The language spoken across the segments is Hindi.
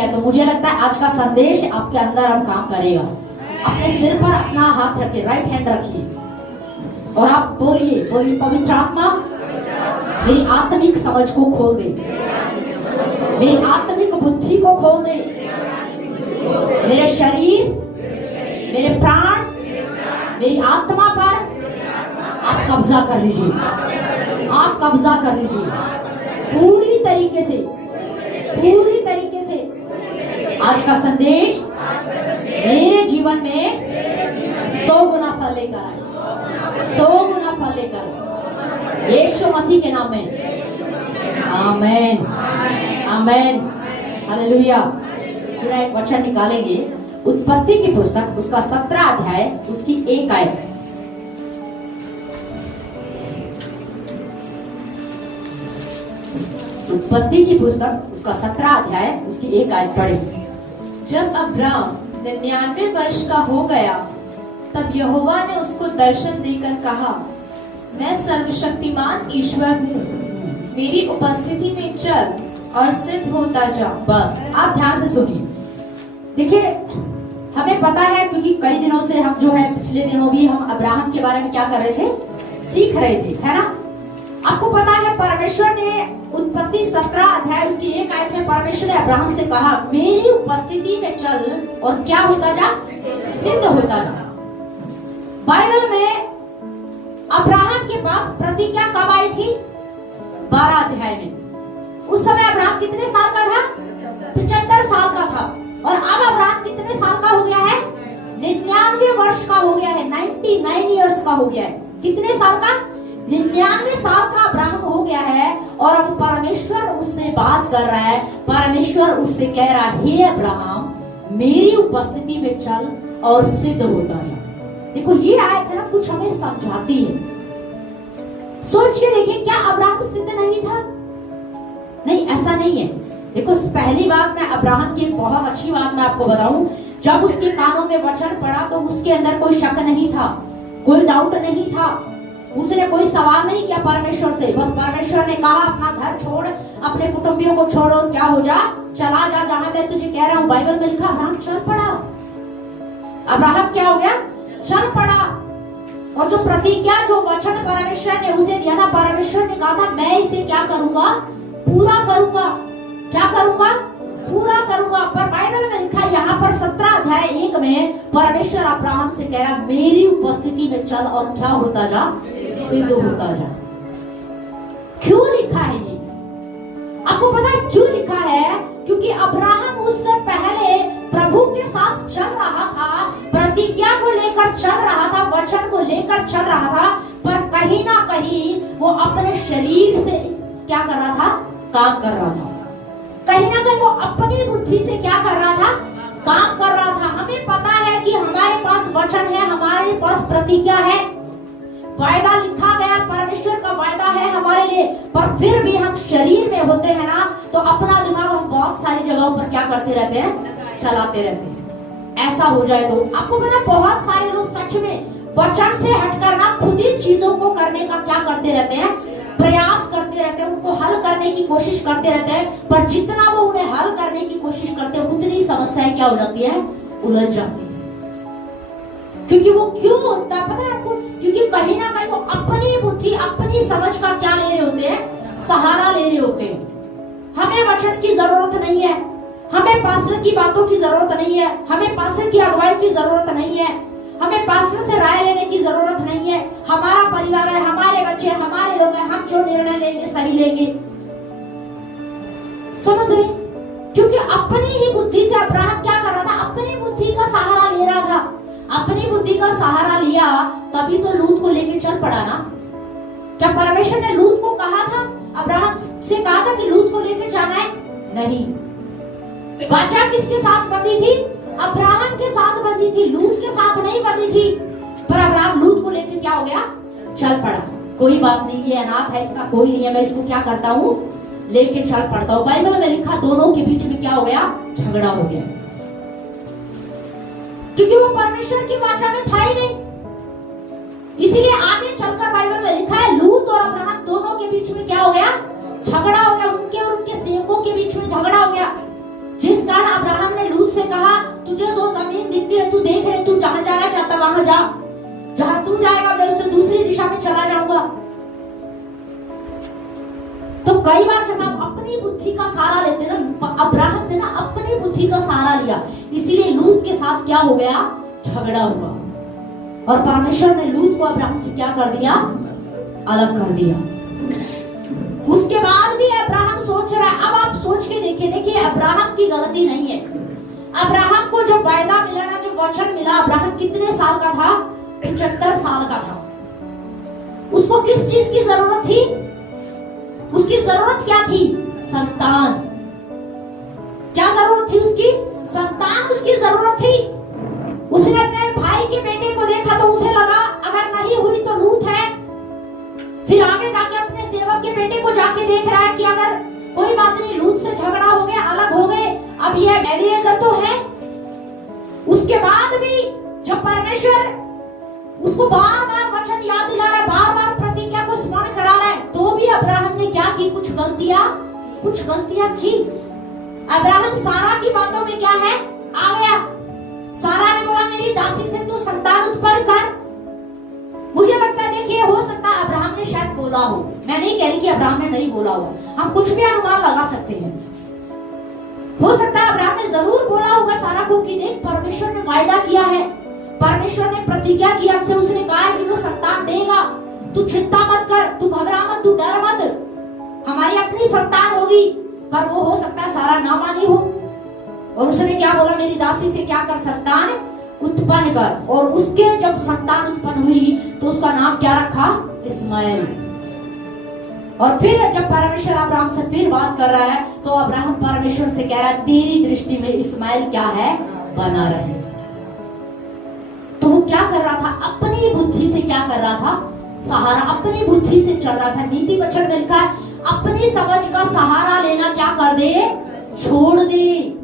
है। तो मुझे लगता है आज का संदेश आपके अंदर अब काम करेगा। अपने सिर पर अपना हाथ रखिए, राइट हैंड रखिए और आप बोलिए पवित्र आत्मा मेरी आत्मिक समझ को खोल दे, मेरी आत्मिक बुद्धि को खोल दे, मेरे शरीर, मेरे प्राण, मेरी आत्मा पर आप कब्जा कर लीजिए, आप कब्जा कर लीजिए पूरी तरीके से, पूरी तरीके से। आज का संदेश मेरे जीवन में 100 गुना फल लेकर आए, 100 गुना फल लेकर, यीशु मसीह के नाम में। आमेन, आमेन, हालेलुया। पूरा एक वचन निकालेंगे, उत्पत्ति की पुस्तक उसका 17 अध्याय उसकी 1 आयत। उत्पत्ति की पुस्तक उसका 17 अध्याय उसकी 1 आयत पढ़े। जब अब्राम 99 वर्ष का हो गया तब यहोवा ने उसको दर्शन देकर कहा, मैं सर्वशक्तिमान ईश्वर हूँ, मेरी उपस्थिति में चल और सिद्ध होता जा। बस आप ध्यान से सुनिए। देखिए हमें पता है, क्योंकि कई दिनों से हम जो है, पिछले दिनों भी हम अब्राहम के बारे में क्या कर रहे थे, सीख रहे थे, है ना। आपको पता है परमेश्वर ने उत्पत्ति 17 अध्याय उसकी 1 आयत में परमेश्वर ने अब्राहम से कहा, मेरी उपस्थिति में चल और क्या होता जा, सिद्ध होता जा। बाइबल में अब्राहम के पास प्रतिज्ञा कब आई थी, 12 अध्याय में। उस समय अब्राहम कितने साल का था, 75 साल का था। और अब अब्राहम कितने साल का हो गया है, 99 वर्ष का हो गया है, 99 ईयर्स का हो गया है। कितने साल का, 99 साल का अब्राहम हो गया है। और अब परमेश्वर उससे बात कर रहा है, परमेश्वर उससे कह रहा है, हे अब्राहम मेरी उपस्थिति में चल और सिद्ध होता जा। देखो ये आयत है ना, कुछ हमें समझाती है। सोच के देखिए, क्या अब्राहम सिद्ध नहीं था? नहीं, ऐसा नहीं है। देखो पहली बात, मैं अब्राहम की एक बहुत अच्छी बात मैं आपको बताऊं, जब उसके कानों में वचन पड़ा तो उसके अंदर कोई शक नहीं था, कोई डाउट नहीं था, उसने कोई सवाल नहीं किया परमेश्वर से। बस परमेश्वर ने कहा अपना घर छोड़, अपने कुटुंबियों को छोड़ और क्या हो जा, चला जा जहां मैं तुझे कह रहा हूं। बाइबल में लिखा अब्राहम चल पड़ा। अब्राहम क्या हो गया, चल पड़ा। और जो प्रतिज्ञा, जो वचन परमेश्वर ने उसे दिया था, परमेश्वर ने कहा था मैं इसे क्या करूंगा, पूरा करूंगा। क्या करूंगा, पूरा करूंगा। पर बाइबल में लिखा यहाँ पर 17 अध्याय 1 में परमेश्वर अब्राहम से कह रहा, मेरी उपस्थिति में चल और क्या होता जा, सिद्ध होता जा। क्यों लिखा है ये, आपको पता है क्यों लिखा है? क्योंकि अब्राहम उससे पहले प्रभु के साथ चल रहा था, प्रतिज्ञा को लेकर चल रहा था, वचन को लेकर चल रहा था, पर कहीं ना कहीं वो अपने शरीर से क्या कर रहा था, काम कर रहा था। कहीं ना कहीं वो अपनी बुद्धि से क्या कर रहा था, काम कर रहा था। हमें पता है कि हमारे पास वचन है, हमारे पास प्रतिज्ञा है, वायदा लिखा गया, परमेश्वर का वायदा है हमारे लिए, पर फिर भी हम शरीर में होते हैं ना, तो अपना दिमाग हम बहुत सारी जगहों पर क्या करते रहते हैं, चलाते रहते हैं। ऐसा हो जाए तो आपको पता है बहुत सारे लोग सच में वचन से हटकर ना खुद ही चीजों को करने का क्या करते रहते हैं, प्रयास करते रहते हैं, उनको हल करने की कोशिश करते रहते हैं। पर जितना वो उन्हें हल करने की कोशिश करते हैं उतनी समस्याएं क्या हो जाती है, उलझ जाती है। क्योंकि वो क्यों होता है पता है आपको? क्योंकि कहीं ना कहीं वो अपनी बुद्धि, अपनी समझ का क्या ले रहे होते हैं, सहारा ले रहे होते हैं। हमें वचन की जरूरत नहीं है, हमें पास्टर की बातों की जरूरत नहीं है, हमें पास्टर की अगुवाई की जरूरत नहीं है, हमें पास्टर से राय लेने की जरूरत नहीं है। हमारा परिवार है, हमारे बच्चे, हमारे लोग हैं, हम जो निर्णय लेंगे सही लेंगे। समझ रहे? क्योंकि अपनी ही बुद्धि से अब्राहम क्या कर रहा था, अपनी बुद्धि का सहारा ले रहा था। अपनी बुद्धि का सहारा लिया तभी तो लूत को लेकर चल पड़ा ना। क्या परमेश्वर ने लूत को कहा था, अब्राहम से कहा था कि लूत को लेकर जाना है? नहीं। वाचा किसके साथ बंधी थी? अब्राहम के साथ बंधी थी, लूत के साथ नहीं बंधी थी। पर अब्राहम लूत को लेकर क्या हो गया, चल पड़ा। कोई बात नहीं, ये अनाथ है, इसका कोई नहीं है, मैं इसको क्या करता हूँ, लेके चल पड़ता हूँ। बाइबल में लिखा दोनों के बीच में क्या हो गया, झगड़ा हो गया, क्योंकि वो परमेश्वर की वाचा में था ही नहीं। इसीलिए आगे चलकर बाइबल में लिखा है लूत और अब्राहम दोनों के बीच में क्या हो गया, झगड़ा हो गया। उनके और उनके सेवकों के बीच में झगड़ा हो गया। जिस कारण अब्राहम ने लूत से कहा, तुझे जो जमीन दिखती है तू देख रहे, तू जहां जाना चाहता वहां जा, जहां तू जाएगा मैं उससे दूसरी दिशा में चला जाऊंगा। तो कई बार जब हम अपनी बुद्धि का सहारा लेते हैं ना, अब्राहम ने ना अपनी बुद्धि का सहारा लिया, इसीलिए लूत के साथ क्या हो गया, झगड़ा हुआ, और परमेश्वर ने लूत को अब्राहम से क्या कर दिया, अलग कर दिया। उसके बाद भी अब्राहम सोच रहा है। अब आप सोच के देखिए अब्राहम की गलती नहीं है। अब्राहम को जो वायदा मिला ना, जो वचन मिला, अब्राहम कितने साल का था, 75 साल का था। उसको किस चीज की जरूरत थी, उसकी जरूरत क्या थी, संतान। क्या जरूरत थी उसकी, संतान उसकी जरूरत थी। उसने अपने भाई के बेटे को देखा तो उसे लगा अगर नहीं हुई तो लूत है। फिर आगे जाके अपने सेवक के बेटे को जाके देख रहा है कि अगर कोई बात नहीं, लूत से झगड़ा हो गया, अलग हो गए, अब यह एलिएजर तो है। उसके बाद भी जब परमेश्वर उसको बार बार वचन याद दिला रहा है, बार बार प्रतिज्ञा को स्मरण करा रहा है, तो भी अब्राहम ने क्या की, कुछ गलतियां की। अब्राहम सारा की बातों में क्या है, आ गया। सारा ने बोला मेरी दासी से तू संतान उत्पन्न कर। मुझे लगता है, देखिए हो सकता है अब्राहम ने शायद बोला हो, मैं नहीं कह रही कि अब्राहम ने नहीं बोला हो, हम कुछ भी अनुमान लगा सकते हैं। हो सकता है अब्राहम ने जरूर बोला होगा सारा को कि देख परमेश्वर ने वायदा किया है, परमेश्वर ने प्रतिज्ञा की हमसे, उसने कहा कि वो संतान देगा, तू चिंता मत कर, तू घबरा मत, तू डर मत, हमारी अपनी संतान होगी। पर वो हो सकता है सारा ना मानी हो, और उसने क्या बोला, मेरी दासी से क्या कर, संतान उत्पन्न कर। और उसके जब संतान उत्पन्न हुई तो उसका नाम क्या रखा, इस्माइल। और फिर जब परमेश्वर अब्राहम से फिर बात कर रहा है तो अब्राहम परमेश्वर से कह रहा है, तेरी दृष्टि में इस्माइल क्या है, बना रहे। तो वो क्या कर रहा था, अपनी बुद्धि से क्या कर रहा था, सहारा, अपनी बुद्धि से चल रहा था। नीति वचन में लिखा है, अपनी समझ का सहारा लेना क्या कर दे, छोड़ दे।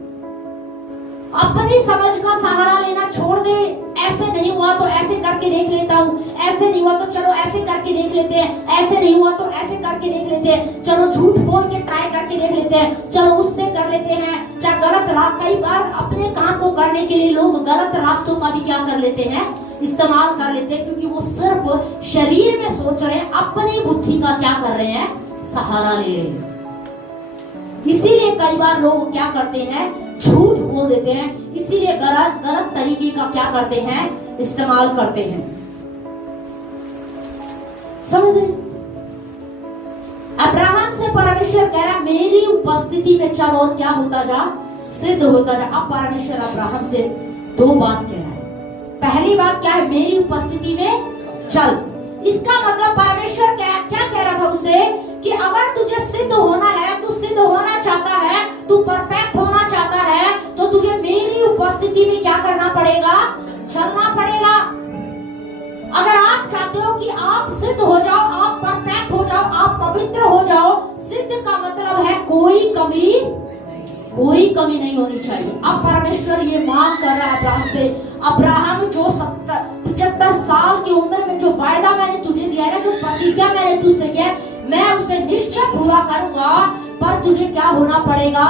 अपनी समझ का सहारा लेना छोड़ दे। ऐसे नहीं हुआ तो ऐसे करके देख लेता हूँ, ऐसे नहीं हुआ तो चलो ऐसे करके देख लेते हैं, ऐसे नहीं हुआ तो ऐसे करके देख लेते हैं, चलो झूठ बोल के ट्राई करके देख लेते हैं, चलो उससे कर लेते हैं। चाहे गलत रास्ता, कई बार अपने काम को करने के लिए लोग गलत रास्तों का भी क्या कर लेते हैं, इस्तेमाल कर लेते हैं, क्योंकि वो सिर्फ शरीर में सोच रहे हैं, अपनी बुद्धि का क्या कर रहे हैं, सहारा ले रहे हैं। इसीलिए कई बार लोग क्या करते हैं, झूठ बोल देते हैं, इसीलिए गलत तरीके का क्या करते हैं, इस्तेमाल करते हैं। समझ रहे? अब्राहम से परमेश्वर कह रहा, मेरी उपस्थिति में चल, और क्या होता जा, सिद्ध होता जा। अब परमेश्वर अब्राहम से दो बात कह रहा है। पहली बात क्या है, मेरी उपस्थिति में चल। इसका मतलब परमेश्वर क्या कह रहा था उससे, कि अगर तुझे सिद्ध होना है, तू सिद्ध होना चाहता है, तू परफेक्ट होना चाहता है, तो तुझे मेरी उपस्थिति में क्या करना पड़ेगा, चलना पड़ेगा। अगर आप चाहते हो कि आप सिद्ध हो जाओ, आप परफेक्ट हो जाओ, आप पवित्र हो जाओ, सिद्ध का मतलब है कोई कमी नहीं होनी चाहिए। अब परमेश्वर ये मांग कर रहा है अब्राहम से, अब्राहम जो 75 साल की उम्र में जो वायदा मैंने तुझे दिया है ना, जो प्रतिज्ञा मैंने तुझसे किया, मैं उसे निश्चय पूरा करूंगा, पर तुझे क्या होना पड़ेगा,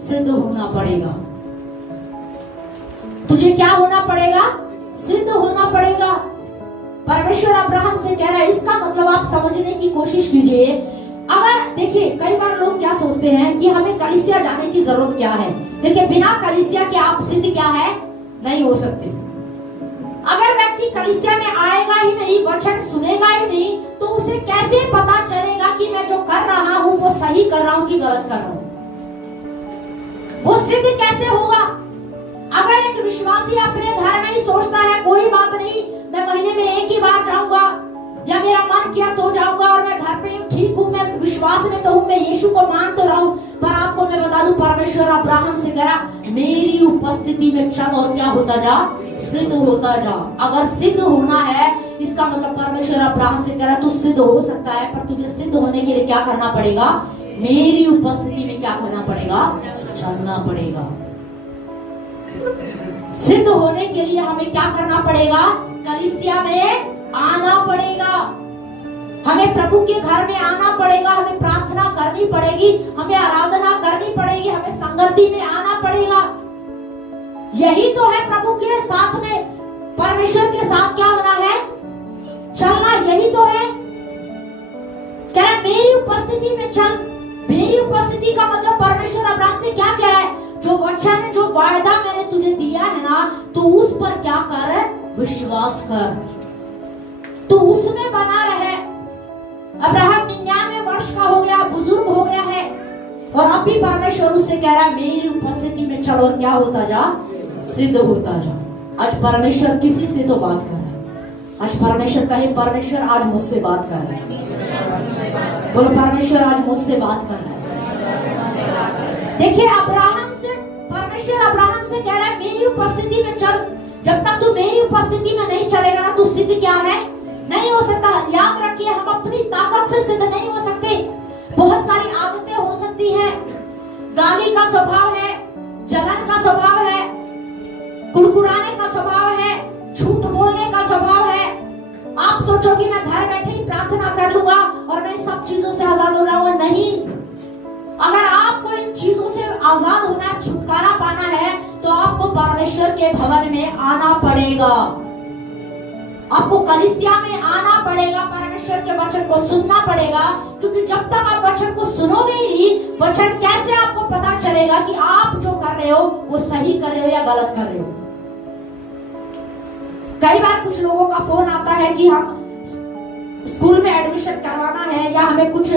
सिद्ध होना पड़ेगा। तुझे क्या होना पड़ेगा, सिद्ध होना पड़ेगा। परमेश्वर अब्राहम से कह रहा है। इसका मतलब आप समझने की कोशिश कीजिए। अगर देखिए, कई बार लोग क्या सोचते हैं कि हमें कलीसिया जाने की जरूरत क्या है। देखिए, बिना कलीसिया के आप सिद्ध क्या है, नहीं हो सकते। अगर व्यक्ति कलीसिया में आएगा ही नहीं, वचन सुनेगा ही नहीं, तो उसे कैसे पता चलेगा कि मैं जो कर रहा हूँ वो सही कर रहा हूँ कि गलत कर रहा हूँ? वो सिद्ध कैसे होगा? अगर एक विश्वासी अपने घर में ही सोचता है कोई बात नहीं, मैं महीने में एक ही बार जाऊंगा, या मेरा मन किया तो जाऊंगा, और मैं घर पे ठीक हूँ, मैं विश्वास में तो हूँ, मैं यीशु को मान तो रहा हूँ, पर आपको मैं बता दूं, परमेश्वर अब्राहम से कह रहा, मेरी उपस्थिति में चल और क्या होता जा, सिद्ध होता जा। अगर सिद्ध होना है, इसका मतलब परमेश्वर अब्राहम से कह रहा, तू सिद्ध हो सकता है, पर तुझे सिद्ध होने के लिए क्या करना पड़ेगा, मेरी उपस्थिति में क्या करना पड़ेगा, चलना पड़ेगा। सिद्ध होने के लिए हमें क्या करना पड़ेगा, कलीसिया में आना पड़ेगा। हमें प्रभु के घर में आना पड़ेगा, हमें प्रार्थना करनी पड़ेगी, हमें आराधना करनी पड़ेगी, हमें संगति में आना पड़ेगा। यही तो है प्रभु के साथ में, परमेश्वर के साथ क्या होना है, चलना। यही तो है। कह रहा मेरी उपस्थिति में चल। मेरी उपस्थिति का मतलब परमेश्वर अब्राहम से क्या कह रहा है, जो वचन, जो वायदा मैंने तुझे दिया है ना, तो उस पर क्या कर, विश्वास कर, तो उसमें बना रहे। अब्राहम 99 वर्ष का हो गया, बुजुर्ग हो गया है, और अब भी परमेश्वर उससे कह रहा है मेरी उपस्थिति में चलो, क्या होता जा, सिद्ध होता जा। आज परमेश्वर किसी से तो बात कर रहा है। आज परमेश्वर कहे, परमेश्वर आज मुझसे बात कर रहा है। बोलो, परमेश्वर आज मुझसे बात कर रहा है। देखिए अब्राहम से, परमेश्वर अब्राहम से कह रहा है मेरी उपस्थिति में चल। जब तक तू मेरी उपस्थिति में नहीं चलेगा ना, तू सिद्ध क्या है, नहीं हो सकता। याद रखिए, हम अपनी ताकत से सिद्ध नहीं हो सकते। बहुत सारी आदतें हो सकती हैं, गाली का स्वभाव है, जलन का स्वभाव है, कुड़कुड़ाने का स्वभाव है, झूठ बोलने का स्वभाव है। आप सोचो कि मैं घर बैठे ही प्रार्थना कर लूंगा और मैं सब चीजों से आजाद हो जाऊंगा। नहीं, अगर आपको इन चीजों से आजाद होना है, छुटकारा पाना है, तो आपको परमेश्वर के भवन में आना पड़ेगा। आपको कलीसिया में आना पड़ेगा, परमेश्वर के वचन को सुनना पड़ेगा। क्योंकि जब तक आप वचन को सुनोगे ही नहीं, वचन कैसे आपको पता चलेगा कि आप जो कर रहे हो वो सही कर रहे हो या गलत कर रहे हो। कई बार कुछ लोगों का फोन आता है कि हम स्कूल में एडमिशन करवाना है या हमें कुछ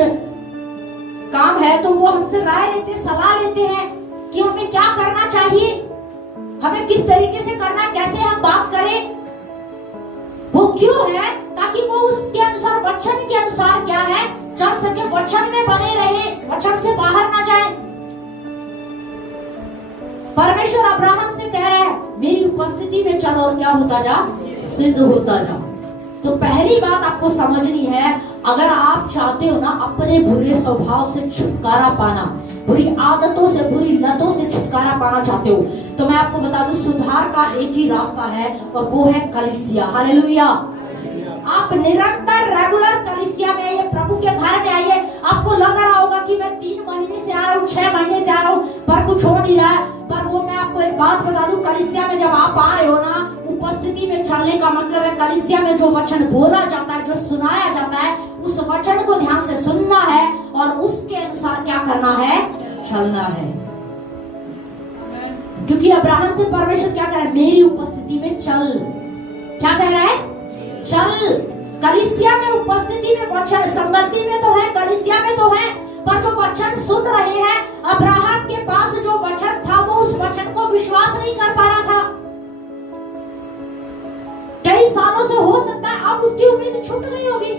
काम है, तो वो हमसे राय लेते, सलाह लेते हैं कि हमें क्या करना चाहिए, हमें किस तरीके से करना, कैसे हम बात करें। वो क्यों है, ताकि वो उसके अनुसार, वचन के अनुसार क्या है, चल सके, वचन में बने रहे, वचन से बाहर ना जाए। परमेश्वर अब्राहम से कह रहा है मेरी उपस्थिति में चलो और क्या होता जा, सिद्ध होता जा। तो पहली बात आपको समझनी है, अगर आप चाहते हो ना अपने बुरे स्वभाव से छुटकारा पाना, बुरी आदतों से, बुरी लतों से छुटकारा पाना चाहते हो, तो मैं आपको बता दूं सुधार का एक ही रास्ता है, और वो है कलीसिया। हालेलुया। आप निरंतर रेगुलर कलीसिया में आइए, प्रभु के घर में आइए। आपको लग रहा होगा कि मैं 3 महीने से आ रहा हूँ, 6 महीने से आ रहा हूँ, पर कुछ हो नहीं रहा है। पर वो मैं आपको एक बात बता दूं, कलीसिया में जब आप आ रहे हो ना, उपस्थिति में चलने का मतलब है कलीसिया में जो वचन बोला जाता है, जो सुनाया जाता है, उस वचन को ध्यान से सुनना है और उसके अनुसार क्या करना है, चलना है। क्योंकि अब्राहम से परमेश्वर क्या कह रहा है, मेरी उपस्थिति में चल। क्या कह रहा है, चल। कलीसिया में उपस्थिति में, वचन संगति में तो है, कलीसिया में तो है, पर जो वचन सुन रहे हैं, अब्राहम के पास जो वचन था वो उस वचन को विश्वास नहीं कर पा रहा था। कई सालों से हो सकता है अब उसकी उम्मीद छूट गई होगी,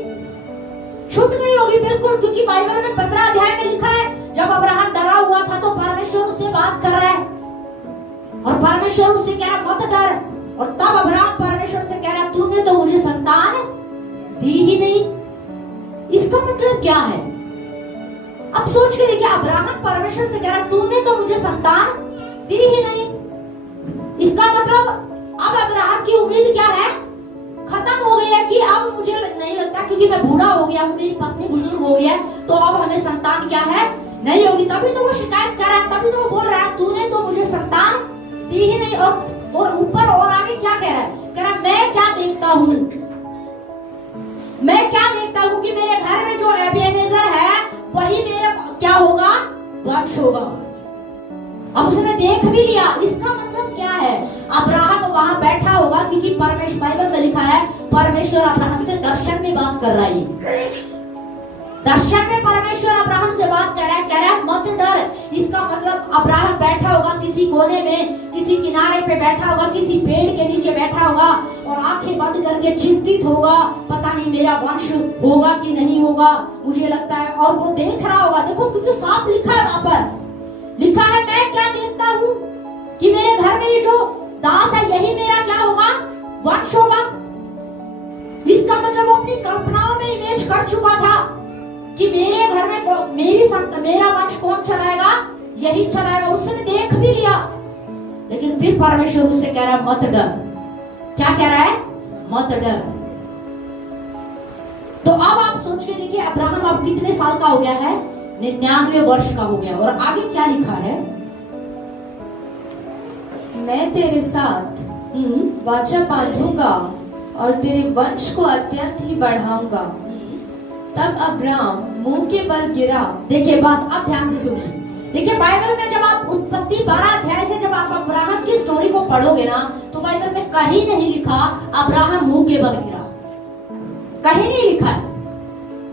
छूट गई होगी बिल्कुल। क्योंकि बाइबल में 15 अध्याय में लिखा है, जब अब्राहम डरा हुआ था तो परमेश्वर उससे बात कर रहा है, और परमेश्वर उससे कह रहा मत डर। और तब अब्राहम परमेश्वर से कह रहा तूने तो मुझे संतान दी ही नहीं। इसका मतलब क्या है, अब सोच के देखिए, अब्राहम परमेश्वर से कह रहा तूने तो मुझे संतान दी ही नहीं। इसका मतलब अब अब्राहम की उम्मीद क्या है, खत्म हो गई है कि अब मुझे नहीं लगता, क्योंकि मैं बूढ़ा हो गया हूँ, मेरी पत्नी बुजुर्ग हो गई है, तो अब हमें संतान क्या है, नहीं होगी। तभी तो वो शिकायत कर रहा है, तभी तो वो बोल रहा है तूने तो मुझे संतान दी ही नहीं। और ऊपर और आगे क्या कह रहा है, कह रहा मैं क्या देखता हूँ, मैं क्या देखता हूँ कि मेरे घर में जो एबेनेजर है वही मेरा क्या होगा, वंश होगा। अब उसने देख भी लिया। इसका मतलब क्या है, अब्राहम वहां बैठा होगा, क्योंकि परमेश्वर, बाइबल में लिखा है परमेश्वर अब्राहम से दर्शन में बात कर रहा है। दर्शन में परमेश्वर अब्राहम से बात कर रहा है, कह रहा है मत डर। इसका मतलब अब्राहम बैठा होगा किसी कोने में, किसी किनारे पे बैठा होगा, किसी पेड़ के नीचे बैठा होगा और आंखें बंद करके चिंतित होगा, पता नहीं मेरा वंश होगा कि नहीं होगा, मुझे लगता है। और वो देख रहा होगा, देखो क्योंकि साफ लिखा है, वहां पर लिखा है मैं क्या देखता हूँ कि मेरे घर में ये जो दास है यही मेरा क्या होगा, वंश होगा। इसका मतलब वो अपनी कल्पनाओं में इमेज कर चुका था कि मेरे घर में मेरा वंश कौन चलाएगा, यही चलाएगा। उसने देख भी लिया, लेकिन फिर परमेश्वर उससे कह रहा है मत डर। क्या कह रहा है, मत डर। तो अब आप सोच सोच के देखिए अब्राहम अब कितने साल का हो गया है, 99 वर्ष का हो गया। और आगे क्या लिखा है, मैं तेरे साथ वाचा बांधूंगा और तेरे वंश को अत्यंत ही बढ़ाऊंगा। तब अब्राम मुंह के बल गिरा। देखिए बस अब ध्यान से सुनिए। देखिए बाइबल में जब आप उत्पत्ति 12 अध्याय से जब आप अब्राहम की स्टोरी को पढ़ोगे ना, तो बाइबल में कहीं नहीं लिखा अब्राहम मुंह के बल गिरा, कहीं नहीं लिखा है,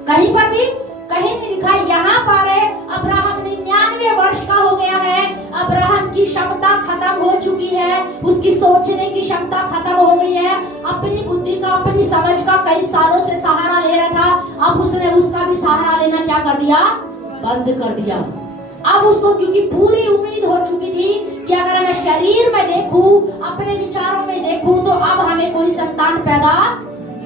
कहीं पर भी कहीं नहीं लिखा है। यहाँ पर अब्राहम 99 वर्ष का हो गया है, अब्राहम की क्षमता खत्म हो चुकी है, उसकी सोचने की क्षमता खत्म हो गई है, अपनी बुद्धि का अपनी समझ का कई सालों से सहारा ले रहा था, अब उसने उसका भी सहारा लेना क्या कर दिया, बंद कर दिया। अब उसको क्योंकि पूरी उम्मीद हो चुकी थी कि अगर मैं शरीर में देखूं, अपने विचारों में देखूं, तो अब हमें कोई संतान पैदा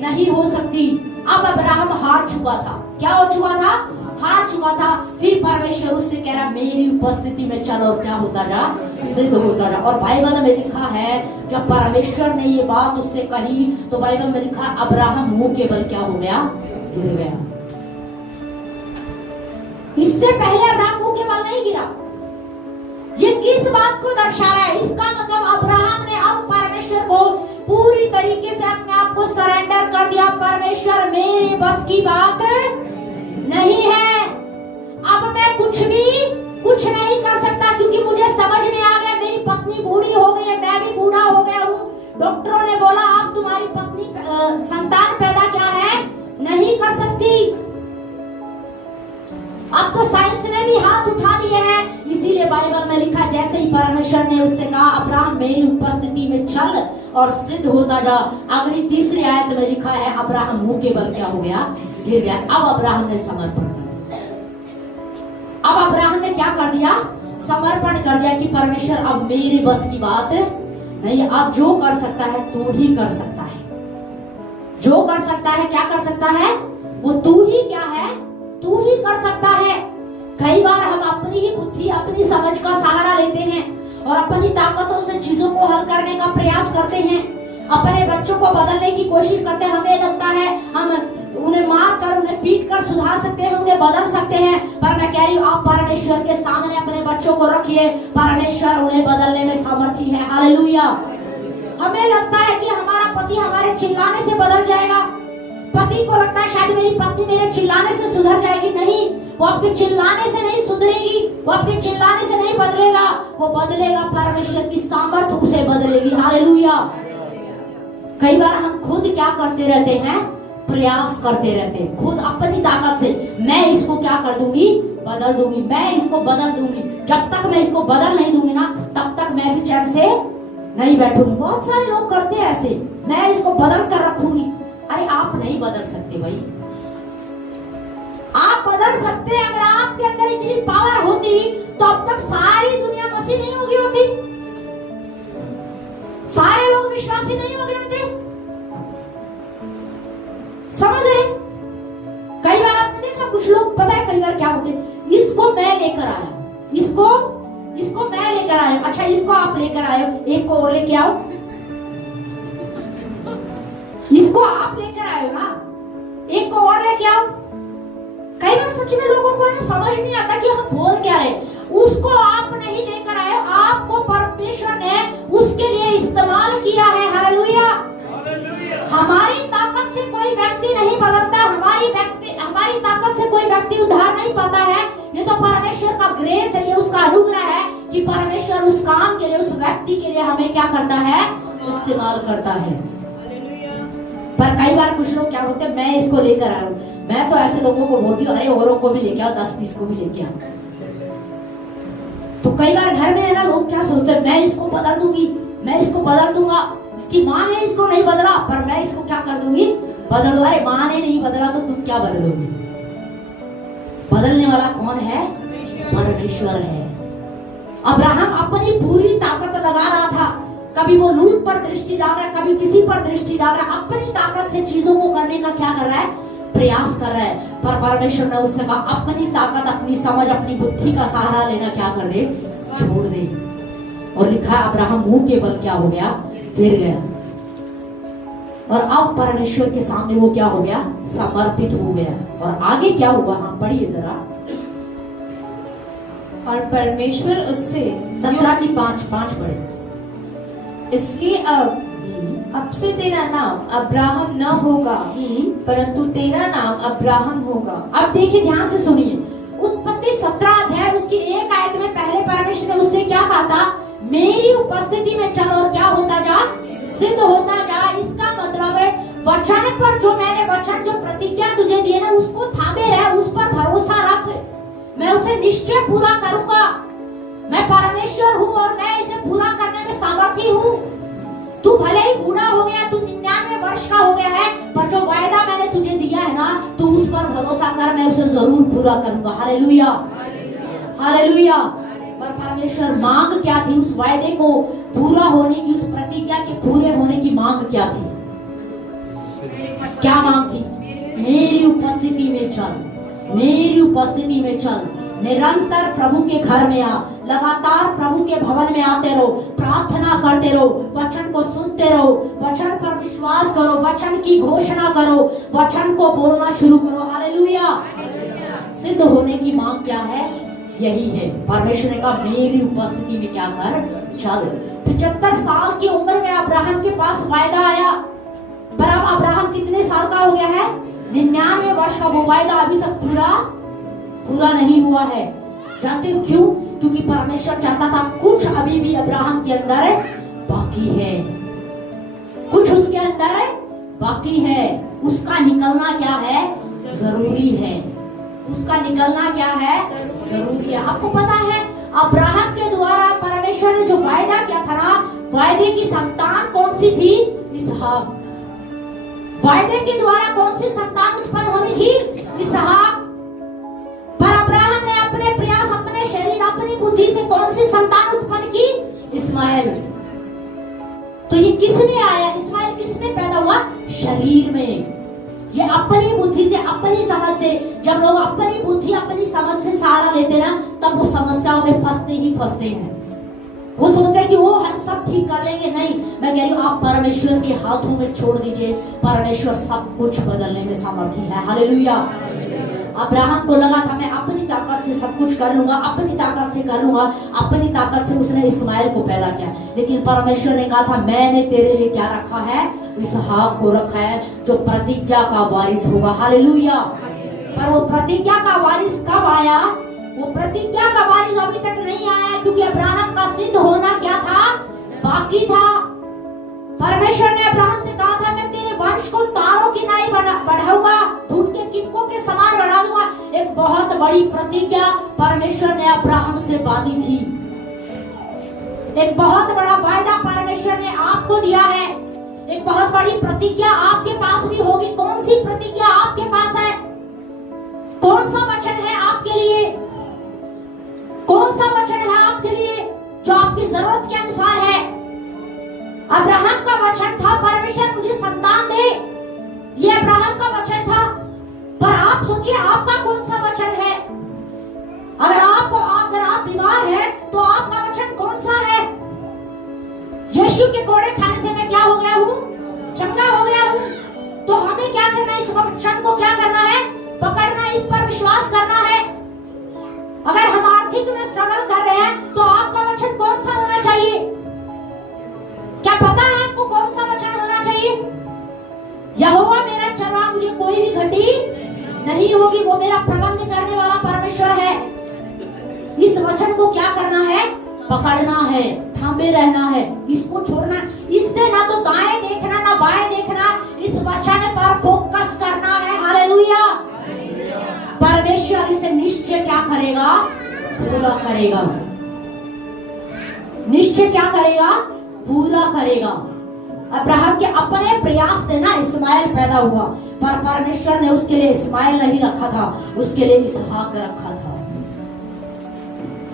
नहीं हो सकती। अब अब्राहम हार चुका था। क्या हो चुका था, हार चुका था। फिर परमेश्वर उससे कह रहा मेरी उपस्थिति में चलो, और क्या होता जा, सिद्ध होता जा। और बाइबल में लिखा है जब परमेश्वर ने ये बात उससे कही, तो बाइबल में लिखा अब्राहम मुंह के बल क्या हो गया, गिर गया। इससे पहले अब्राहम मुंह के बल नहीं गिरा। ये किस बात को दर्शा रहा है, इसका मतलब अब्राहम ने अब परमेश्वर को पूरी तरीके से अपने आप को सरेंडर कर दिया। परमेश्वर मेरे बस की बात नहीं है, अब मैं कुछ नहीं कर सकता, क्योंकि मुझे समझ में आ गया मेरी पत्नी बूढ़ी हो गई है, मैं भी बूढ़ा हो गया हूँ। डॉक्टरों ने बोला अब तुम्हारी पत्नी संतान पैदा क्या है, नहीं कर सकती। अब तो साइंस ने भी हाथ उठा दिए हैं। इसीलिए बाइबल में लिखा जैसे ही परमेश्वर ने उससे कहा अब्राहम मेरी उपस्थिति में चल और सिद्ध होता जा, अगली तीसरी आयत में लिखा है अब्राहम मुंह के बल क्या हो गया, गिर गया। अब अब्राहम ने समर्पण कर दिया। अब अब्राहम ने क्या कर दिया, समर्पण कर दिया कि परमेश्वर अब मेरे बस की बात नहीं, अब जो कर सकता है तू ही कर सकता है, जो कर सकता है क्या कर सकता है, वो तू ही क्या है, तू ही कर सकता है। कई बार हम अपनी ही बुद्धि अपनी समझ का सहारा लेते हैं और अपनी ताकतों से चीजों को हल करने का प्रयास करते हैं, अपने बच्चों को बदलने की कोशिश करते हैं। हमें लगता है हम उन्हें मार कर उन्हें पीट कर सुधार सकते हैं, उन्हें बदल सकते हैं। पर मैं कह रही हूँ आप परमेश्वर के सामने अपने बच्चों को रखिए, परमेश्वर उन्हें बदलने में सामर्थी है। हालेलुया। हमें लगता है कि हमारा पति हमारे चिल्लाने से बदल जाएगा, पति को लगता है शायद मेरी पत्नी मेरे चिल्लाने से सुधर जाएगी। नहीं, वो आपके चिल्लाने से नहीं सुधरेगी, वो आपके चिल्लाने से नहीं बदलेगा, वो बदलेगा परमेश्वर की सामर्थ उसे बदलेगी। हालेलुया। कई बार हम खुद क्या करते रहते हैं, प्रयास करते रहते हैं खुद अपनी ताकत से, मैं इसको क्या कर दूंगी, बदल दूंगी, मैं इसको बदल दूंगी। जब तक मैं इसको बदल नहीं दूंगी ना, तब तक मैं भी चैन से नहीं बैठूंगी। बहुत सारे लोग करते हैं ऐसे, मैं इसको बदल कर रखूंगी। अरे आप नहीं बदल सकते भाई, आप बदल सकते हैं। अगर आपके अंदर इतनी पावर होती तो अब तक सारी दुनिया मसीह नहीं होगी होती, सारे लोग विश्वासी नहीं हो गए होते। समझ रहे? कई बार आपने देखा कुछ लोग, पता है कई बार क्या होते, इसको मैं लेकर आया, इसको मैं लेकर आया, अच्छा इसको आप लेकर आए, एक को और लेके आओ, इसको आप लेकर आए ना, एक को और लेके आओ। कई बार सच में लोगों को ना समझ नहीं आता कि हम बोल क्या रहे। उसको आप नहीं लेकर आए, आपको परमेश्वर ने उसके लिए इस्तेमाल किया है। हालेलुया। हमारी ताकत से कोई व्यक्ति नहीं बदलता, हमारी ताकत से कोई व्यक्ति उद्धार नहीं पाता है। ये तो परमेश्वर का ग्रेस है, ये उसका अनुग्रह है कि परमेश्वर उस काम के लिए, उस व्यक्ति के लिए हमें क्या करता है, इस्तेमाल करता है। पर कई बार कुछ लोग क्या बोलते हैं, मैं इसको लेकर आया हूँ। मैं तो ऐसे लोगों को बोलती हूँ, अरे औरों को भी लेके आओ, 10-20 को भी लेके आओ। तो कई बार घर में है ना, लोग क्या सोचते हैं, मैं इसको बदल दूंगी, मैं इसको बदल दूंगा, इसकी माँ ने इसको नहीं बदला पर मैं इसको क्या कर दूंगी, बदल दो। अरे माँ ने नहीं बदला तो तुम क्या बदलोगे? बदलने वाला कौन है? परमेश्वर है। अब्राहम अपनी पूरी ताकत लगा रहा था, कभी वो लूत पर दृष्टि डाल रहा है, कभी किसी पर दृष्टि डाल रहा है, अपनी ताकत से चीजों को करने का क्या कर रहा है, प्रयास कर रहा है। पर परमेश्वर ने उससे कहा अपनी ताकत, अपनी समझ, अपनी बुद्धि का सहारा लेना क्या कर दे, छोड़ दे। और लिखा है अब्राहम मुंह के बल क्या हो गया, गिर गया। और अब परमेश्वर के सामने वो क्या हो गया, समर्पित हो गया। और आगे क्या हुआ, हाँ पढ़िए जरा। और परमेश्वर उससे 17 की 5 पढ़े। इसलिए अब से तेरा नाम अब्राहम न होगा, परंतु तेरा नाम अब्राहम होगा। अब देखिए ध्यान से सुनिए, उत्पत्ति 17 अध्याय उसकी 1 आयत में पहले परमेश्वर ने उससे क्या कहा था, मेरी उपस्थिति में चल और क्या होता जा, सिद्ध होता जा। इसका मतलब है वचन पर जो मैंने वचन जो प्रतिज्ञा तुझे दी है ना, उसको थामे रह, उस पर भरोसा रख, मैं उसे निश्चय पूरा करूंगा। मैं परमेश्वर हूँ और मैं इसे पूरा करने में सामर्थी हूँ। तू भले ही बूढ़ा हो गया, तू 99 वर्ष का हो गया है, पर जो वायदा मैंने तुझे दिया है ना, तू उस पर भरोसा कर, मैं उसे जरूर पूरा करूंगा। Hallelujah, hallelujah. पर परमेश्वर मांग क्या थी, उस वायदे को पूरा होने की, उस प्रतिज्ञा के पूरे होने की मांग क्या थी, क्या मांग थी, मेरी उपस्थिति में चल, मेरी उपस्थिति में चल, निरंतर प्रभु के घर में आ, लगातार प्रभु के भवन में आते रहो, प्रार्थना करते रहो, वचन को सुनते रहो, वचन पर विश्वास करो, वचन की घोषणा करो, वचन को बोलना शुरू करो। हालेलुया। सिद्ध होने की मांग क्या है, यही है। परमेश्वर ने कहा मेरी उपस्थिति में क्या कर, चल। 75 साल की उम्र में अब्राहम के पास वायदा आया, पर अब अब्राहम कितने साल का हो गया है, 99 वर्ष का। वो वायदा अभी तक पूरा नहीं हुआ है। जानते हो क्यों? क्योंकि परमेश्वर चाहता था कुछ अभी भी अब्राहम के अंदर बाकी है, कुछ उसके अंदर बाकी है। उसका निकलना क्या है, जरूरी है। उसका निकलना क्या है, जरूरी है। आपको पता है अब्राहम के द्वारा परमेश्वर ने जो वायदा किया था ना, वायदे की संतान कौन सी थी, इसहाक। वायदे के द्वारा कौन सी संतान उत्पन्न होनी थी, इसहाक। पर अब्राहम ने अपने प्रयास, अपने शरीर, अपनी बुद्धि से कौन सी संतान उत्पन्न की, इस्माइल। तो ये किस में आया, इस्माइल किस में पैदा हुआ, शरीर में। ये अपनी बुद्धि से, अपनी समझ से, जब लोग अपनी बुद्धि, अपनी समझ से सहारा लेते ना, तब वो समस्याओं में फंसते ही फंसते हैं। वो सोचते हैं कि वो हम सब ठीक कर लेंगे। नहीं, मैं कह रही हूँ आप परमेश्वर के हाथों में छोड़ दीजिए, परमेश्वर सब कुछ बदलने में सामर्थी है। हालेलुया। अब्राहम को लगा था मैं अपनी ताकत से सब कुछ कर लूंगा, अपनी ताकत से कर लूंगा, अपनी ताकत से उसने इस्माइल को पैदा किया। लेकिन परमेश्वर ने कहा था मैंने तेरे लिए क्या रखा है, इसहाक को रखा है, जो प्रतिज्ञा का वारिस होगा। हालेलुया। पर वो प्रतिज्ञा का वारिस कब आया, वो प्रतिज्ञा का वारिस अभी तक नहीं आया, क्योंकि अब्राहम का सिद्ध होना क्या था, बाकी था। परमेश्वर ने अब्राहम से कहा था मैं तेरे वंश को तारों की नाई बढ़ाऊंगा, धूप के किरणों के समान बढ़ा दूंगा। एक बहुत बड़ी प्रतिज्ञा परमेश्वर ने अब्राहम से बांधी थी। एक बहुत बड़ा वायदा परमेश्वर ने आपको दिया है। एक बहुत बड़ी प्रतिज्ञा आपके पास भी होगी। कौन सी प्रतिज्ञा आपके पास है, कौन सा वचन है आपके लिए, कौन सा वचन है आपके लिए जो आपकी जरूरत के अनुसार है। अब्राहम का वचन था परमेश्वर मुझे संतान दे, ये अब्राहम का वचन था। पर आप सोचिए आपका कौन सा वचन है। अगर आप बीमार हैं तो आपका वचन कौन सा है। यीशु के कोड़े खाने से मैं क्या हो गया हूँ, चंगा हो गया हूँ। तो हमें क्या करना है, इस वचन को क्या करना है, पकड़ना, इस पर विश्वास करना है। अगर हम आर्थिक में स्ट्रगल कर रहे हैं तो आपका वचन कौन सा होना चाहिए, क्या पता है आपको कौन सा वचन होना चाहिए। यहोवा मेरा चरवाहा, मुझे कोई भी घटी नहीं होगी, वो मेरा प्रबंध करने वाला परमेश्वर है। इस वचन को क्या करना है, पकड़ना है, थामे रहना है, इसको छोड़ना। इससे ना तो दाएं देखना ना बाएं देखना, इस वचन पर फोकस करना है। हालेलुया। परमेश्वर इसे निश्चय क्या करेगा, पूरा करेगा। निश्चय क्या करेगा, पूरा करेगा। अब्राहम के अपने प्रयास से ना इस्माइल पैदा हुआ, पर परमेश्वर ने उसके लिए इस्माइल नहीं रखा था, उसके लिए इसहाक रखा था।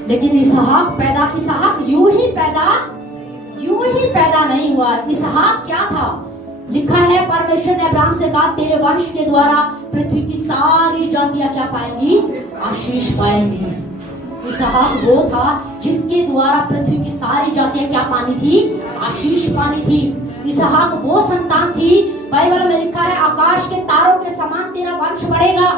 लेकिन इसहाक यूं ही पैदा नहीं हुआ। इसहाक क्या था, लिखा है परमेश्वर ने अब्राहम से कहा तेरे वंश के द्वारा पृथ्वी की सारी जातियां क्या पाएंगी, आशीष पाएंगी। इसहाक वो था जिसके द्वारा पृथ्वी की सारी जातियां क्या पानी थी, आशीष पानी थी। इसहाक वो संतान थी बाइबल में लिखा है आकाश के तारों के समान तेरा वंश बढ़ेगा,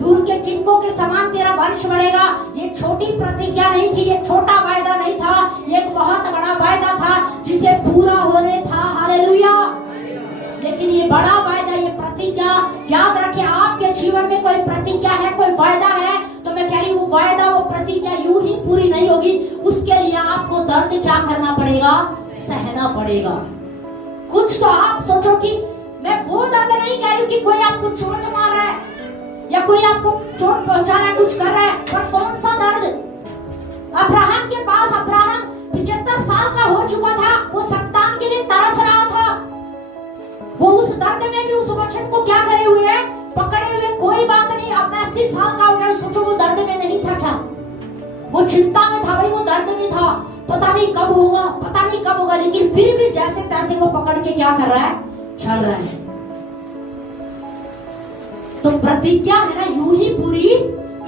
धूल के किनकों के समान तेरा वंश बढ़ेगा। ये छोटी प्रतिज्ञा नहीं थी, ये छोटा वायदा नहीं था, ये एक बहुत बड़ा वायदा था जिसे पूरा होने था। हालेलुया। लेकिन ये बड़ा वायदा, ये प्रतिज्ञा, याद रखें आपके जीवन में कोई प्रतिज्ञा है, कोई वायदा है, तो मैं कह रही हूँ वायदा, वो प्रतिज्ञा यूं ही पूरी नहीं होगी। उसके लिए आपको दर्द क्या करना पड़ेगा? सहना पड़ेगा। कुछ तो आप सोचो कि मैं वो दर्द नहीं कह रही हूँ कि कोई आपको चोट मार रहा है या कोई आपको चोट पहुंचा रहा है, कुछ कर रहा है, पर कौन सा दर्द? अब्राहम के पास, अब्राहम 75 साल का हो चुका था, वो संतान के लिए तरस रहा था। वो उस दर्द में भी उस वचन को क्या करे हुए है? पकड़े हुए। कोई बात नहीं, अब मैं 80 साल का हो गया, सोचो वो दर्द में नहीं था क्या? वो चिंता में था भाई, वो दर्द में था, पता नहीं कब होगा, पता नहीं कब होगा, लेकिन फिर भी जैसे तैसे वो पकड़ के क्या कर रहा है? चल रहा है। तो प्रतिज्ञा है ना, यूं ही पूरी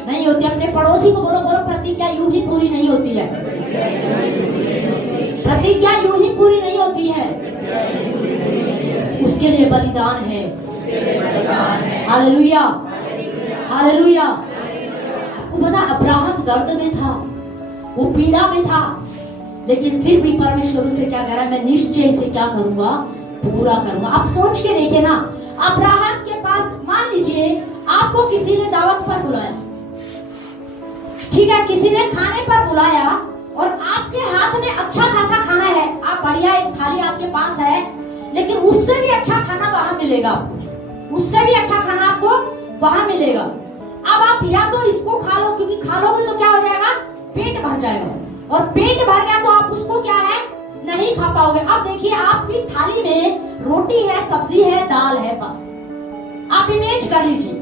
नहीं होती। अपने पड़ोसी को बोलो, बोलो प्रतिज्ञा यूं ही पूरी नहीं होती है। प्रतिज्ञा यूं ही पूरी नहीं होती है, उसके लिए बलिदान है। Hallelujah, hallelujah. वो पता, अब्राहम दर्द में था, वो पीड़ा में था, लेकिन फिर भी परमेश्वर उससे क्या कह रहा है? मैं निश्चय से क्या करूंगा? पूरा करूंगा। आप सोच के देखे ना, अब्राहम के पास, मान लीजिए आपको किसी ने दावत पर बुलाया, ठीक है, किसी ने खाने पर बुलाया और आपके हाथ में अच्छा खासा खाना है, आप बढ़िया एक थाली आपके पास है, लेकिन उससे भी अच्छा खाना वहां मिलेगा, उससे भी अच्छा खाना आपको वहां मिलेगा। अब आप या तो इसको खा लो, क्योंकि खा लोगे तो क्या हो जाएगा? पेट भर जाएगा, और पेट भर गया तो आप उसको क्या है? नहीं खा पाओगे। अब देखिए आपकी थाली में रोटी है, सब्जी है, दाल है, बस आप इमेज कर लीजिए,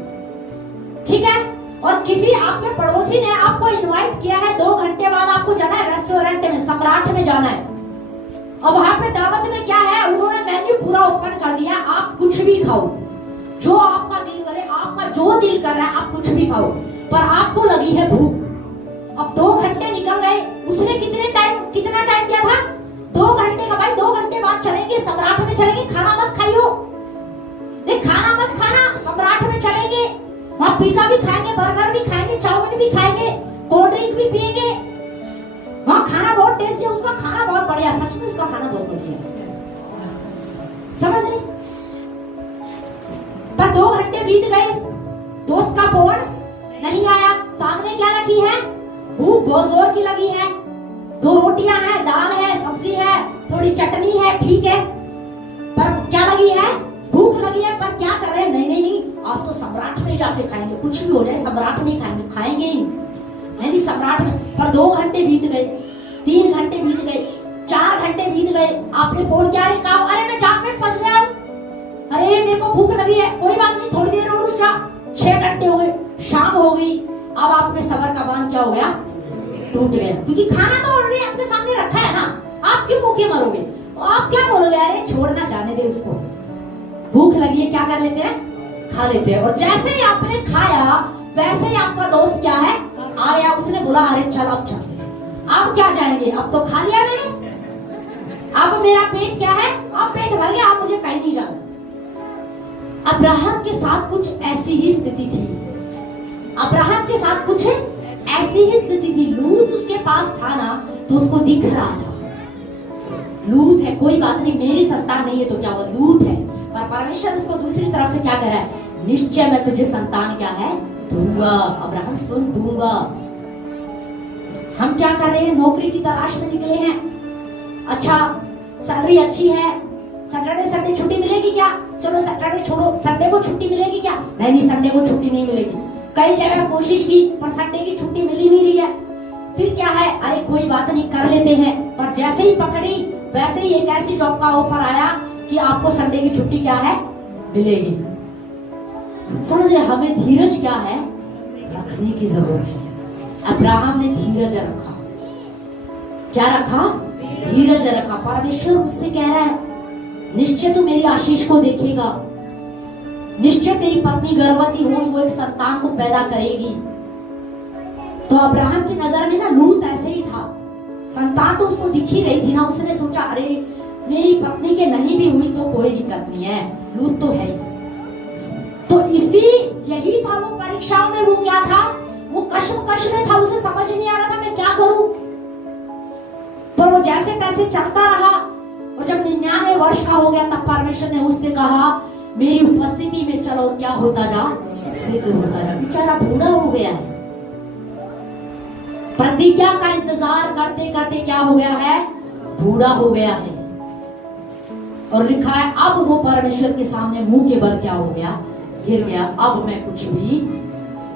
ठीक है। और किसी आपके पड़ोसी ने आपको इनवाइट किया है, 2 घंटे बाद आपको जाना है रेस्टोरेंट में, सम्राट में जाना है, और वहां पे दावत में क्या है? उन्होंने मेन्यू पूरा ओपन कर दिया, आप कुछ भी खाओ, जो आपका दिल करे, आपका जो दिल कर रहा है आप कुछ भी खाओ, पर आपको लगी है भूख। अब 2 घंटे निकल गए, उसने कितना टाइम दिया था? 2 घंटे का। भाई 2 घंटे बाद चलेंगे, सम्राट में चलेंगे, खाना मत खाइयो, देख खाना मत खाना, सम्राट में चलेंगे, वहाँ पिज्जा भी खाएंगे, बर्गर भी खाएंगे, चाउमीन भी खाएंगे, कोल्ड ड्रिंक भी पिएंगे, वहाँ खाना बहुत टेस्टी है, उसका खाना बहुत बढ़िया, सच में उसका खाना बहुत बढ़िया है, समझ रहे? पर 2 घंटे बीत गए, दोस्त का फोन नहीं आया, सामने क्या रखी है? भूख बहुत जोर की लगी है, 2 रोटियां हैं, दाल है, सब्जी है, थोड़ी चटनी है, ठीक है, पर क्या लगी है? भूख लगी है। पर क्या कर रहे हैं? नहीं, आज तो सम्राट में जाके खाएंगे, कुछ भी हो जाए सम्राट में खाएंगे ही नहीं, सम्राट में। पर 2 घंटे बीत गए, 3 घंटे बीत गए, 4 घंटे बीत गए, आपने फोन किया, अरे मैं जाम में फंस गया, अरे मेरे को भूख लगी है, कोई बात नहीं, थोड़ी देर और रुक जा। 6 घंटे हो गए, शाम हो गई, अब आपके सबर का बांध क्या हो गया? टूट गया, क्योंकि खाना तो ऑलरेडी आपके सामने रखा है ना, आप क्यों भूखे मरोगे? आप क्या बोलोगे? अरे छोड़ना, जाने दे उसको, भूख लगी है, क्या कर लेते हैं? खा लेते हैं। और जैसे ही आपने खाया, वैसे ही आपका दोस्त क्या है? आ गया, उसने बोला अरे चल अब चलते हैं। अब क्या जाएंगे? अब तो खा लिया मैंने, अब मेरा पेट क्या है? अब पेट भर गया, अब मुझे कहीं नहीं जाना। अब्राहम के साथ कुछ ऐसी ही स्थिति थी, अब्राहम के साथ कुछ ऐसी ही स्थिति थी। लूत उसके पास था ना, तो उसको दिख रहा था लूत है, कोई बात नहीं, मेरी संतान नहीं है तो क्या हुआ, लूत है। पर परमेश्वर उसको दूसरी तरफ से क्या कह रहा है? निश्चय मैं तुझे संतान क्या है? दूंगा। अब्राहम सुन, दूंगा। हम क्या कर रहे हैं? नौकरी की तलाश में निकले हैं, अच्छा सैलरी अच्छी है, सैटरडे संडे छुट्टी मिलेगी क्या? चलो सैटरडे छोड़ो, संडे को छुट्टी मिलेगी क्या? नहीं, संडे को छुट्टी नहीं मिलेगी। कई जगह कोशिश की पर संडे की छुट्टी मिल ही नहीं रही है। फिर क्या है? अरे कोई बात नहीं, कर लेते हैं। पर जैसे ही पकड़ी, वैसे ही एक ऐसी जॉब का ऑफर आया कि आपको संडे की छुट्टी क्या है? मिलेगी। समझ रहे? हमें धीरज क्या है? रखने की जरूरत है। अब्राहम ने धीरज रखा। क्या रखा? धीरज रखा। परमेश्वर उससे कह रहा है निश्चय तू मेरी आशीष को देखेगा, निश्चय तेरी पत्नी गर्भवती होगी, वो एक संतान को पैदा करेगी। तो अब्राहम की नजर में ना लूत ऐसे ही था, संतान तो उसको दिख ही रही थी ना। उसने सोचा अरे मेरी पत्नी के नहीं भी हुई तो कोई दिक्कत नहीं है, लूत तो है ही। तो यही था वो परीक्षाओं में, वो क्या था, वो कश्मकश में था, उसे समझ नहीं आ रहा था मैं क्या करूं। पर वो जैसे तैसे चलता रहा, और जब 99 वर्ष का हो गया तब परमेश्वर ने उससे कहा मेरी उपस्थिति में चलो, और क्या होता जा, सिद्ध होता जा। बेचारा बूढ़ा हो गया है, प्रतिज्ञा का इंतजार करते करते क्या हो गया है, बूढ़ा हो गया है। और लिखा है अब वो परमेश्वर के सामने मुंह के बल क्या हो गया, गिर गया। अब मैं कुछ भी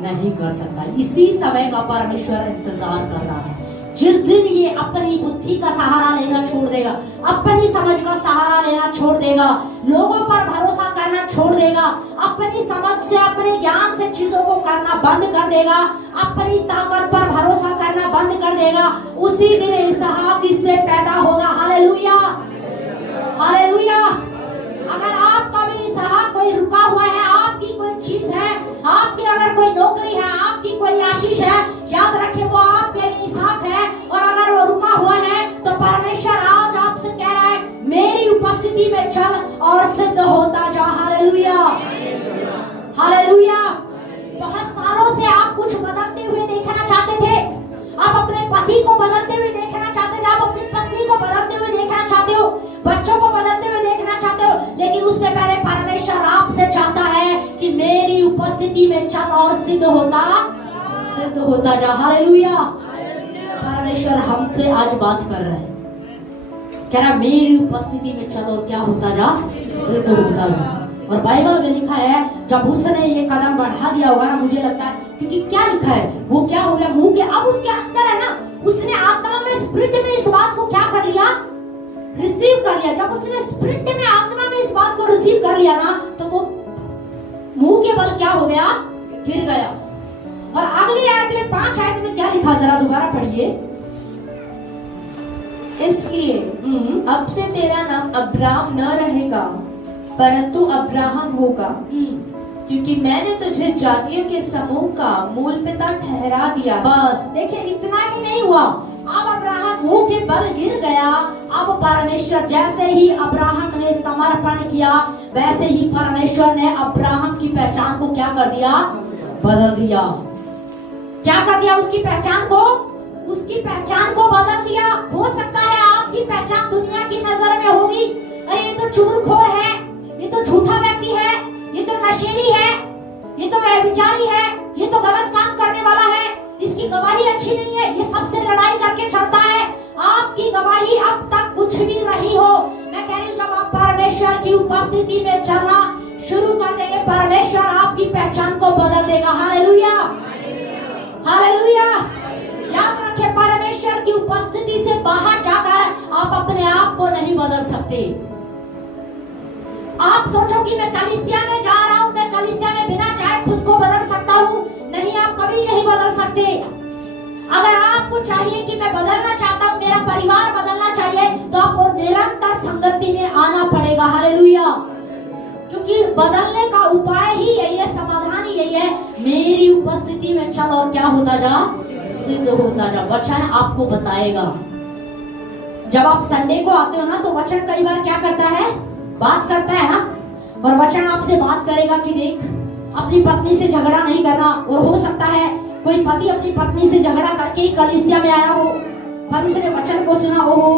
नहीं कर सकता। इसी समय का परमेश्वर इंतजार कर रहा था। जिस दिन ये अपनी बुद्धि का सहारा लेना छोड़ देगा, अपनी समझ का सहारा लेना छोड़ देगा, लोगों पर भरोसा करना छोड़ देगा, अपनी समझ से अपने ज्ञान से चीजों को करना बंद कर देगा, अपनी ताकत पर भरोसा करना बंद कर देगा, उसी दिन इसहाक इससे पैदा होगा। Hallelujah, hallelujah. अगर आपका भी इसहाक कोई रुका हुआ है, आपकी कोई चीज है, आपकी अगर कोई नौकरी है, आपकी कोई आशीष है, याद रखें वो आपके लिए इसहाक है। और अगर वो रुका हुआ है तो परमेश्वर आज आपसे कह रहा है मेरी उपस्थिति में चल और सिद्ध होता जा। Hallelujah, hallelujah. बहुत सालों से आप कुछ बदलते हुए देखना चाहते थे, आप अपने पति को बदलते हुए देखना चाहते थे, आप अपनी पत्नी को बदलते हुए देखना चाहते हो, बच्चों को बदलते हुए देखना चाहते हो, लेकिन उससे पहले परमेश्वर आपसे चाहता है कि मेरी उपस्थिति में चल और सिद्ध होता जा। हालेलुया। परमेश्वर हमसे आज बात कर रहा है, कह रहा मेरी उपस्थिति में चलो, क्या होता जा, सिद्ध होता जा। और बाइबल में लिखा है जब उसने ये कदम बढ़ा दिया होगा ना, मुझे लगता है, क्योंकि क्या लिखा है, वो क्या हो गया मुंह के, अब उसके अंदर है ना, उसने आत्मा में स्पिरिट में इस बात को क्या कर लिया, रिसीव कर लिया। जब उसने स्पिरिट में आत्मा में इस बात को रिसीव कर लिया ना, तो वो मुंह के बल क्या हो गया, गिर गया। और अगली आयत में 5 आयत में क्या लिखा, जरा दोबारा पढ़िए। इसलिए अब से तेरा नाम अब्राम न रहेगा परंतु अब्राहम होगा, क्योंकि मैंने तुझे जातियों के समूह का मूल पिता ठहरा दिया। बस देखिए, इतना ही नहीं हुआ, अब अब्राहम मुंह के बल गिर गया। अब परमेश्वर, जैसे ही अब्राहम ने समर्पण किया, वैसे ही परमेश्वर ने अब्राहम की पहचान को क्या कर दिया, बदल दिया। क्या कर दिया, उसकी पहचान को बदल दिया। हो सकता है आपकी पहचान दुनिया की नजर में होगी, अरे ये तो चुगलखोर है, ये तो झूठा व्यक्ति है, ये तो नशेड़ी है, ये तो व्यभिचारी है, ये तो गलत काम करने वाला है, इसकी गवाही अच्छी नहीं है, ये सबसे लड़ाई करके चलता है। आपकी गवाही अब तक कुछ भी रही हो, मैं कह रही हूँ जब आप परमेश्वर की उपस्थिति में चलना शुरू कर देंगे, परमेश्वर आपकी पहचान को बदल देगा। Hallelujah, hallelujah. याद रखें, परमेश्वर की उपस्थिति से बाहर जाकर आप अपने आप को नहीं बदल सकते। आप सोचो कि मैं कलीसिया में जा रहा हूँ, मैं कलीसिया में बिना जाए खुद को बदल सकता हूँ, नहीं, आप कभी नहीं बदल सकते। अगर आपको चाहिए कि मैं बदलना चाहता हूँ, मेरा परिवार बदलना चाहिए, तो आपको निरंतर संगति में आना पड़ेगा। हालेलुया। क्योंकि बदलने का उपाय ही यही है, समाधान ही यही है, मेरी उपस्थिति में चल और क्या होता जा, सिद्ध होता जा। वचन आपको बताएगा। जब आप संडे को आते हो ना, तो वचन कई बार क्या करता है, बात करता है ना, और वचन आपसे बात करेगा कि देख, अपनी पत्नी से झगड़ा नहीं करना। और हो सकता है कोई पति अपनी पत्नी से झगड़ा करके ही कलीसिया में आया हो, पर उसने वचन को सुना, ओहो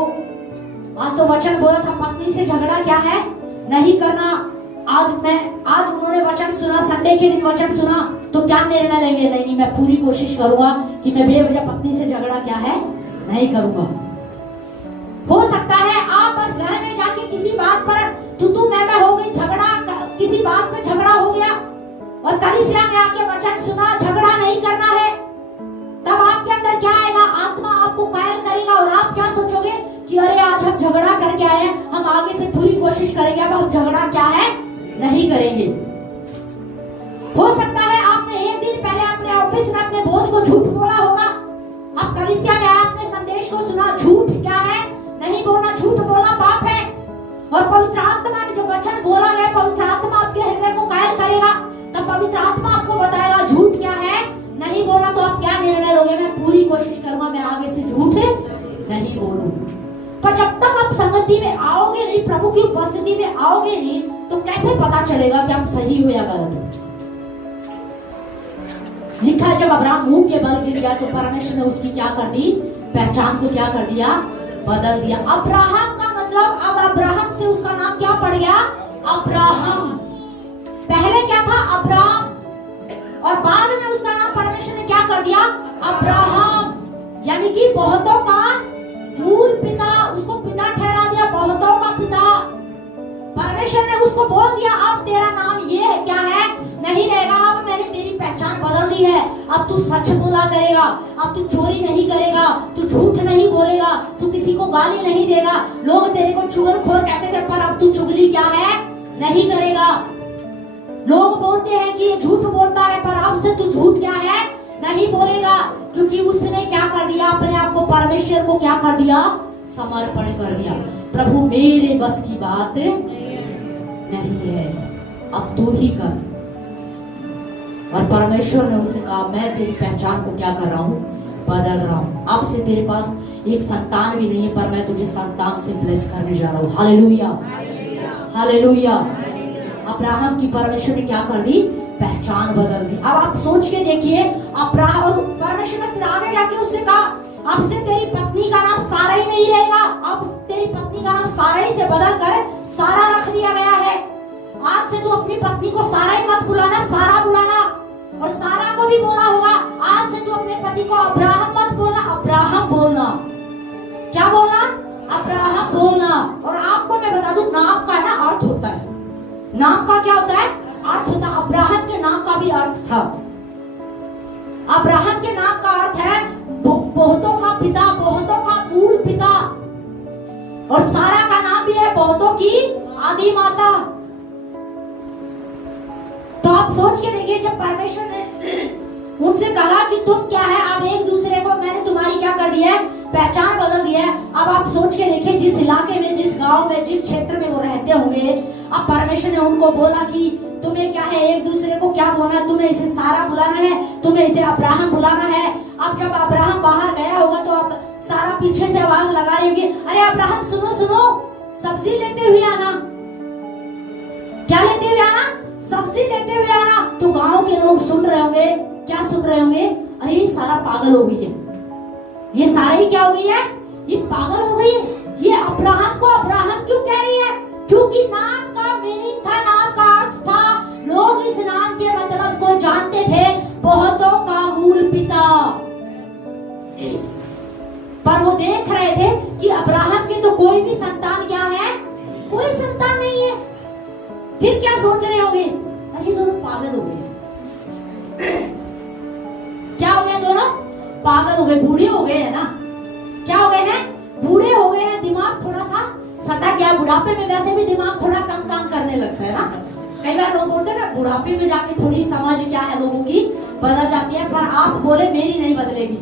आज तो वचन बोला था पत्नी से झगड़ा क्या है, नहीं करना। आज उन्होंने वचन सुना, संडे के दिन वचन सुना, तो क्या निर्णय लेंगे, नहीं, मैं पूरी कोशिश करूंगा कि मैं बेवजह पत्नी से झगड़ा क्या है, नहीं करूंगा। हो सकता है आप बस घर में जाके किसी बात पर तू मैं हो गई, झगड़ा, किसी बात पे झगड़ा हो गया, और कलीसिया में आके वचन सुना, झगड़ा नहीं करना है। तब आपके अंदर क्या आएगा, आत्मा आपको कायल करेगा, और आप क्या सोचोगे कि अरे आज हम झगड़ा करके आए, हम आगे से पूरी कोशिश करेंगे, अब हम झगड़ा क्या है, नहीं करेंगे। हो सकता है आपने एक दिन पहले अपने ऑफिस में अपने बॉस को झूठ बोला होगा, आप कलीसिया में आपने संदेश को सुना, झूठ क्या है, नहीं बोलना, झूठ बोलना पाप है। और पवित्र आत्मा ने जो वचन बोला गया, पवित्र आत्मा आपके हृदय को कायल करेगा, तब पवित्र आत्मा आपको बताएगा झूठ क्या है, नहीं बोलना। तो आप क्या निर्णय लोगे, मैं पूरी कोशिश करूंगा मैं आगे से झूठ नहीं बोलूं। पर जब तक आप संगति में आओगे नहीं, प्रभु की उपस्थिति में आओगे नहीं, तो कैसे पता चलेगा कि हम सही हो या गलत हो? लिखा है जब अब्राहम मुंह के बल गिर गया तो परमेश्वर ने उसकी क्या कर दी? पहचान को क्या कर दिया? बदल दिया। अब्राहम का मतलब अब अब्राहम से उसका नाम क्या पड़ गया? अब्राहम। पहले क्या था? अब्राहम। और बाद में उसका नाम परमेश्वर ने क्या कर दिया? अब्राहम। यानी कि बहुतों का मूल पिता, उसको पिता ठहरा दिया, बहुतों का पिता। परमेश्वर ने उसको बोल दिया अब तेरा नाम ये है, क्या है? नहीं रहेगा, अब मैंने तेरी पहचान बदल दी है। अब तू सच बोला करेगा, अब तू चोरी नहीं करेगा, तू झूठ नहीं बोलेगा, तू किसी को गाली नहीं देगा। लोग तेरे को चुगलखोर कहते थे, पर अब तू चुगली क्या है? नहीं करेगा। लोग बोलते हैं कि ये झूठ बोलता है, पर अब से तू झूठ क्या है? नहीं बोलेगा, क्योंकि उसने क्या कर दिया? अपने आप को परमेश्वर को क्या कर दिया? समर्पण कर दिया। प्रभु मेरे बस की बात नहीं है, अब तू ही कर। और परमेश्वर ने उसे कहा मैं तेरी पहचान को क्या कर रहा हूँ? बदल रहा हूँ। अब से तेरे पास एक संतान भी नहीं है, पर मैं तुझे संतान से ब्लेस करने जा रहा हूँ। Hallelujah, hallelujah. अब्राहम की परमेश्वर ने क्या कर दी? पहचान बदल दी। अब आप सोच के देखिए, अब्राहम, परमेश्वर ने फिर आगे जाके उससे कहा अब से तेरी पत्नी का नाम सारा ही नहीं रहेगा, अब तेरी पत्नी का नाम सारा ही से बदल कर सारा रख दिया गया है। आज से तू अपनी पत्नी को सारा ही मत बुलाना, सारा बुलाना। और सारा को भी बोला होगा आज से तू अपने पति को अब्राहम मत बोलना, अब्राहम बोलना। क्या बोलना? अब्राहम बोलना। और आपको मैं बता दूं, नाम का ना अर्थ होता है। नाम का क्या होता है? अर्थ होता है। अब्राहम के नाम का भी अर्थ था। अब्राहम के नाम का अर्थ है बहुतों का पिता, बहुतों का मूल पिता। और सारा का नाम भी है बहुतों की आदि माता। तो आप सोच के देखिए, जब परमेश्वर ने उनसे कहा कि तुम क्या है, अब एक दूसरे को मैंने तुम्हारी क्या कर दी है? पहचान बदल दी है। अब आप सोच के देखिए, जिस इलाके में, जिस गांव में, जिस क्षेत्र में वो रहते होंगे, अब परमेश्वर ने उनको बोला कि तुम्हें क्या है, एक दूसरे को क्या बोलना है? तुम्हें इसे सारा बुलाना है, तुम्हें इसे अब्राहम बुलाना है। अब जब अब्राहम बाहर गया होगा तो अब सारा पीछे से आवाज लगा रही होगी, अरे अब्राहम सुनो सुनो, सब्जी लेते हुए आना। क्या लेते हुए आना? सब्जी लेते हुए आना। तो गांव के लोग सुन रहे होंगे, क्या सुन रहे होंगे? अरे ये सारा पागल हो गई है, ये सारा ही क्या हो गई है? ये पागल हो गई है। ये अब्राहम को अब्राहम क्यों कह रही है? क्योंकि नाम का मीनिंग था, नाम का अर्थ था। लोग इस नाम के मतलब को जानते थे, बहुतों का मूल पिता। पर वो देख रहे थे कि अब्राहम की तो कोई भी संतान क्या है? कोई संतान नहीं है। फिर क्या सोच रहे होंगे? अरे दोनों पागल हो गए। क्या हो गए? दोनों पागल हो गए, बूढ़े हो गए है ना। क्या हो गए हैं? बूढ़े हो गए हैं। दिमाग थोड़ा सा सटा गया। बुढ़ापे में वैसे भी दिमाग थोड़ा कम काम करने लगता है ना। कई बार लोग बोलते हैं ना, बुढ़ापे में जाके थोड़ी समझ क्या है लोगों की बदल जाती है। पर आप बोले मेरी नहीं बदलेगी,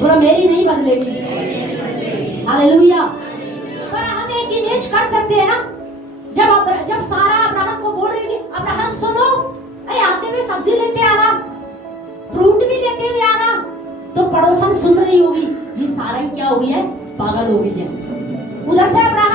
बोलो मेरी नहीं बदलेगी। हालेलुया। पर हम एक इमेज कर सकते हैं ना, जब सारा अब्राहम को बोल रही थी, अब्राहम सुनो, अरे आते हुए सब्जी लेते आना, फ्रूट भी लेते हुए आना। तो पड़ोसन सुन रही होगी, ये सारा ही क्या हो गई है? पागल हो गई है। उधर से अब्राहम